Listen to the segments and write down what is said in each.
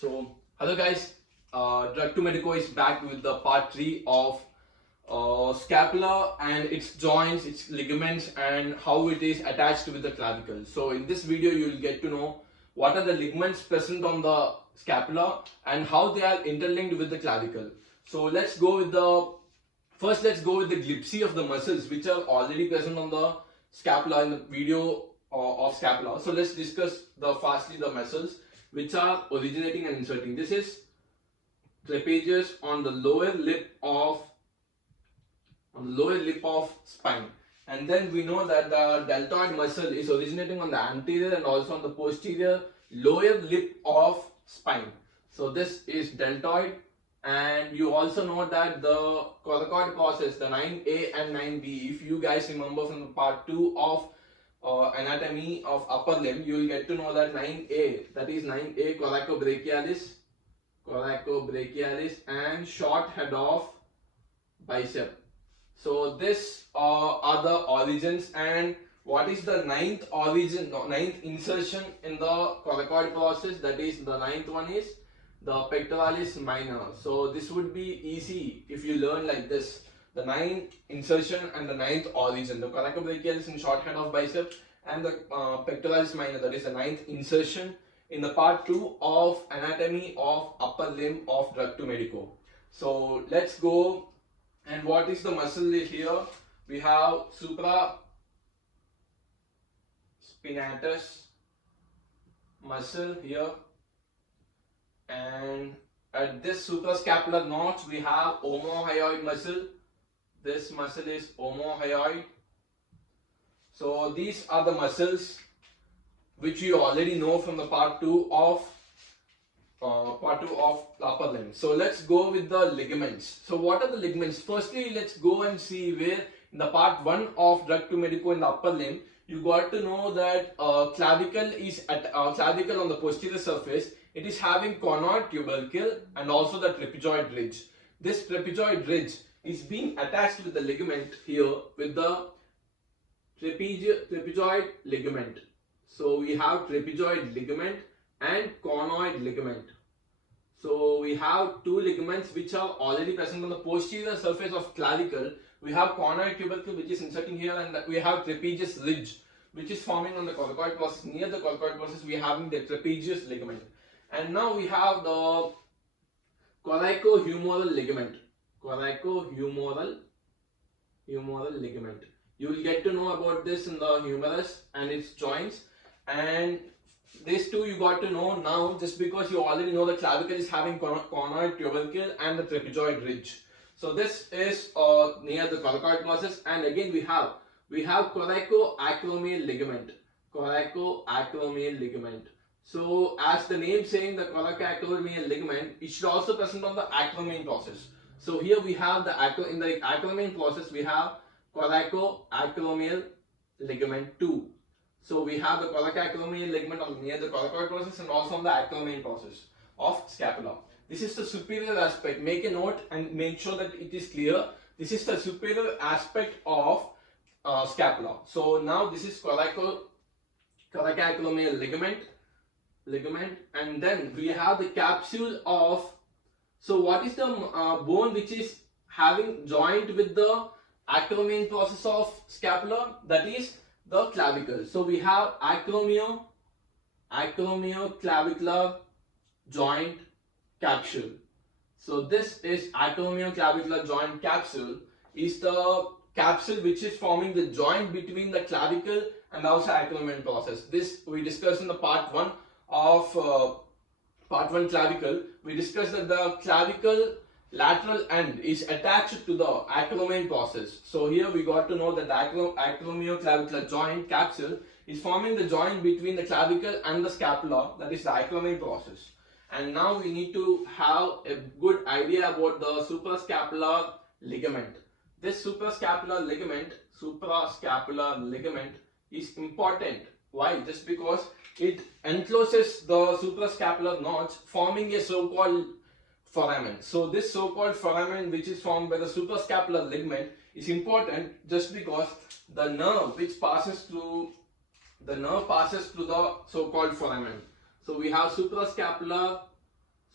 So, hello guys, Drug to Medico is back with the part 3 of scapula and its joints, its ligaments, and how it is attached with the clavicle. So, in this video, you will get to know what are the ligaments present on the scapula and how they are interlinked with the clavicle. So, let's go with the glipsy of the muscles which are already present on the scapula in the video of scapula. So, let's discuss the muscles which are originating and inserting. This is trapezius on the lower lip of spine, and then we know that the deltoid muscle is originating on the anterior and also on the posterior lower lip of spine. So this is deltoid, and you also know that the coracoid process, the 9A and 9B, if you guys remember from the part 2 of anatomy of upper limb, you will get to know that 9A, that is 9A coracobrachialis and short head of bicep. So this are the origins, and what is the ninth insertion in the coracoid process? That is, the ninth one is the pectoralis minor. So this would be easy if you learn like this: the ninth insertion and the ninth origin. The coracobrachialis in short head of bicep and the pectoralis minor, that is the ninth insertion in the part 2 of anatomy of upper limb of Drug to Medico. So let's go. And what is the muscle here? We have supraspinatus muscle here, and at this suprascapular notch we have omohyoid muscle. This muscle is omohyoid. So these are the muscles which you already know from the part 2 of upper limb. So let's go with the ligaments. So what are the ligaments? Firstly, let's go and see where in the part 1 of Drug to Medico in the upper limb, you got to know that clavicle is at clavicle on the posterior surface. It is having conoid tubercle and also the trapezoid ridge. This trapezoid ridge is being attached with the ligament here with the trapezoid ligament. So we have trapezoid ligament and conoid ligament. So we have two ligaments which are already present on the posterior surface of clavicle. We have conoid tubercle which is inserting here, and we have trapezius ridge which is forming on the coracoid process. Near the coracoid process we are having the trapezius ligament, and now we have the coracohumeral ligament. Coracohumeral ligament. You will get to know about this in the humerus and its joints, and these two you got to know now just because you already know the clavicle is having conoid tubercle and the trapezoid ridge. So this is near the coracoid process, and again we have coracoacromial ligament. Coracoacromial ligament. So as the name saying, the coracoacromial ligament, it should also present on the acromion process. So here we have in the acromion process we have coracoacromial ligament 2. So we have the coracoacromial ligament near the coracoid process and also on the acromion process of scapula. This is the superior aspect. Make a note and make sure that it is clear. This is the superior aspect of scapula. So now this is coracoacromial ligament, and then we have the capsule of. So what is the bone which is having joint with the acromion process of scapula? That is the clavicle. So we have acromioclavicular joint capsule. So this is acromioclavicular joint capsule, is the capsule which is forming the joint between the clavicle and also acromion process. This we discussed in the part 1 of clavicle. We discussed that the clavicle lateral end is attached to the acromion process. So here we got to know that the acromioclavicular joint capsule is forming the joint between the clavicle and the scapula, that is the acromion process. And now we need to have a good idea about the suprascapular ligament. This suprascapular ligament is important. Why? Just because it encloses the suprascapular notch, forming a so-called foramen. So this so-called foramen, which is formed by the suprascapular ligament, is important just because the nerve passes through the so-called foramen. So we have suprascapular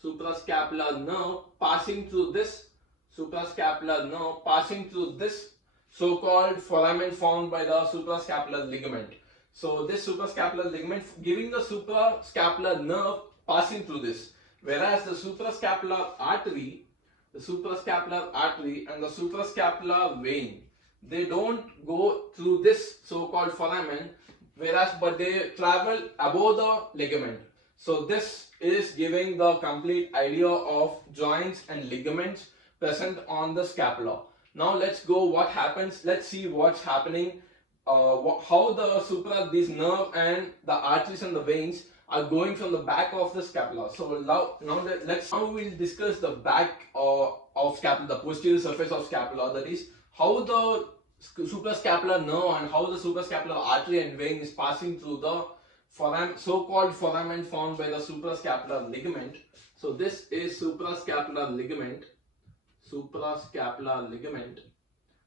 suprascapular nerve passing through this suprascapular nerve passing through this so-called foramen formed by the suprascapular ligament. So this suprascapular ligament giving the suprascapular nerve passing through this, whereas the suprascapular artery and the suprascapular vein, they don't go through this so-called foramen, but they travel above the ligament. So this is giving the complete idea of joints and ligaments present on the scapula. Now let's go what happens. Let's see what's happening. How these nerve and the arteries and the veins are going from the back of the scapula. So now we'll discuss the back of scapula, the posterior surface of scapula. That is how the suprascapular nerve and how the suprascapular artery and vein is passing through the so-called foramen formed by the suprascapular ligament. So this is suprascapular ligament.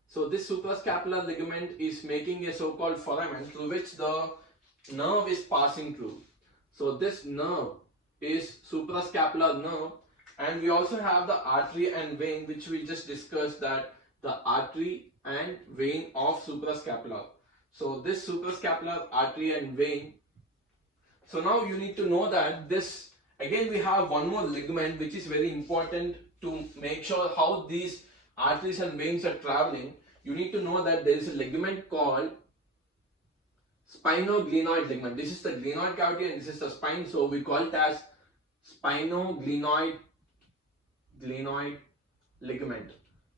So this suprascapular ligament is making a so-called foramen through which the nerve is passing through. So this nerve is suprascapular nerve, and we also have the artery and vein, which we just discussed, that the artery and vein of suprascapular. So this suprascapular artery and vein. So now you need to know that this, again we have one more ligament which is very important to make sure how these arteries and veins are traveling. You need to know that there is a ligament called spinoglenoid ligament. This is the glenoid cavity and this is the spine, so we call it as spinoglenoid ligament.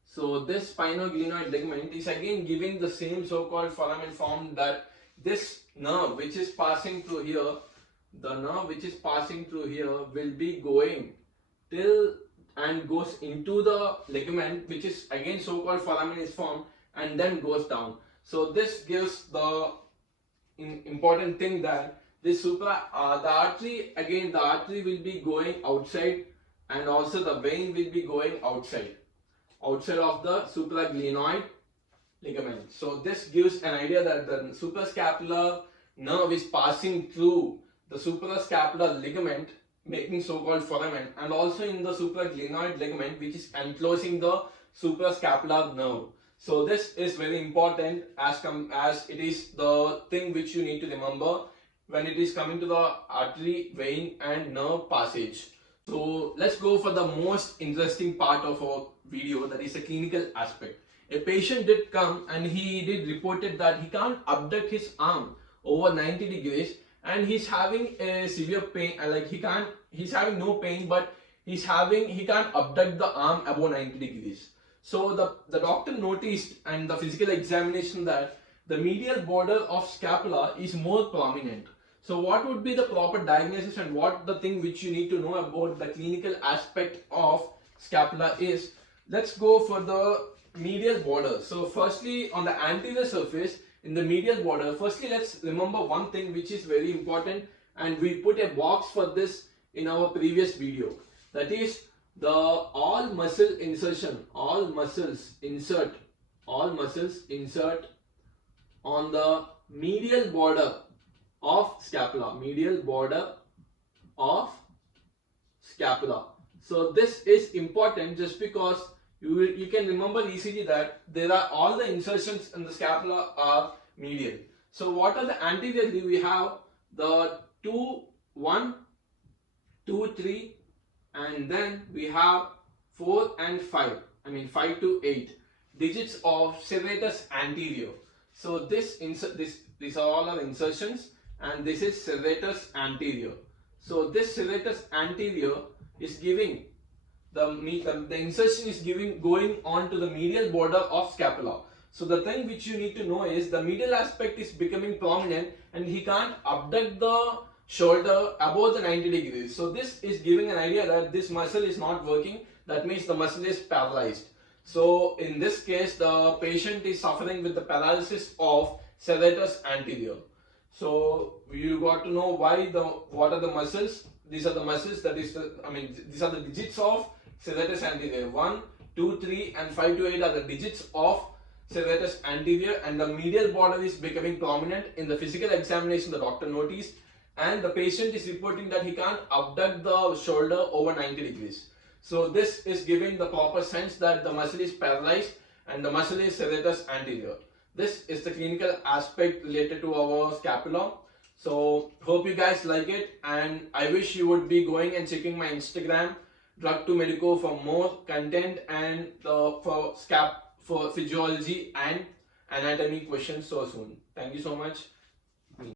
So this spinoglenoid ligament is again giving the same so-called foramen form, that this nerve which is passing through here, will be going till and goes into the ligament, which is again so-called foramen is formed, and then goes down. So this gives the important thing that this the artery will be going outside, and also the vein will be going outside of the supraglenoid ligament. So this gives an idea that the suprascapular nerve is passing through the suprascapular ligament, making so-called foramen, and also in the supraglenoid ligament, which is enclosing the suprascapular nerve. So this is very important as it is the thing which you need to remember when it is coming to the artery, vein and nerve passage. So let's go for the most interesting part of our video, that is the clinical aspect. A patient did come and he did reported that he can't abduct his arm over 90 degrees and he's having a severe pain, he's having no pain, but he can't abduct the arm above 90 degrees. So the doctor noticed and the physical examination that the medial border of scapula is more prominent. So what would be the proper diagnosis and what the thing which you need to know about the clinical aspect of scapula is? Let's go for the medial border. So firstly, on the anterior surface, in the medial border, firstly let's remember one thing which is very important, and we put a box for this in our previous video. That is the all muscles insert on the medial border of scapula, So this is important just because you can remember easily that there are all the insertions in the scapula are medial. So what are the anteriorly? We have the 1, 2, 3, and then we have 4 and 5. 5 to 8 digits of serratus anterior. So these are all our insertions, and this is serratus anterior. So this serratus anterior is giving the insertion is going on to the medial border of scapula. So the thing which you need to know is the medial aspect is becoming prominent and he can't abduct the shoulder above the 90 degrees. So this is giving an idea that this muscle is not working. That means the muscle is paralyzed. So in this case, the patient is suffering with the paralysis of serratus anterior. So you got to know what are the muscles. These are the muscles, these are the digits of serratus anterior. 1, 2, 3 and 5 to 8 are the digits of serratus anterior, and the medial border is becoming prominent in the physical examination the doctor noticed, and the patient is reporting that he can't abduct the shoulder over 90 degrees. So this is giving the proper sense that the muscle is paralyzed and the muscle is serratus anterior. This is the clinical aspect related to our scapula. So hope you guys like it, and I wish you would be going and checking my Instagram Drug to Medico for more content and for physiology and anatomy questions so soon. Thank you so much.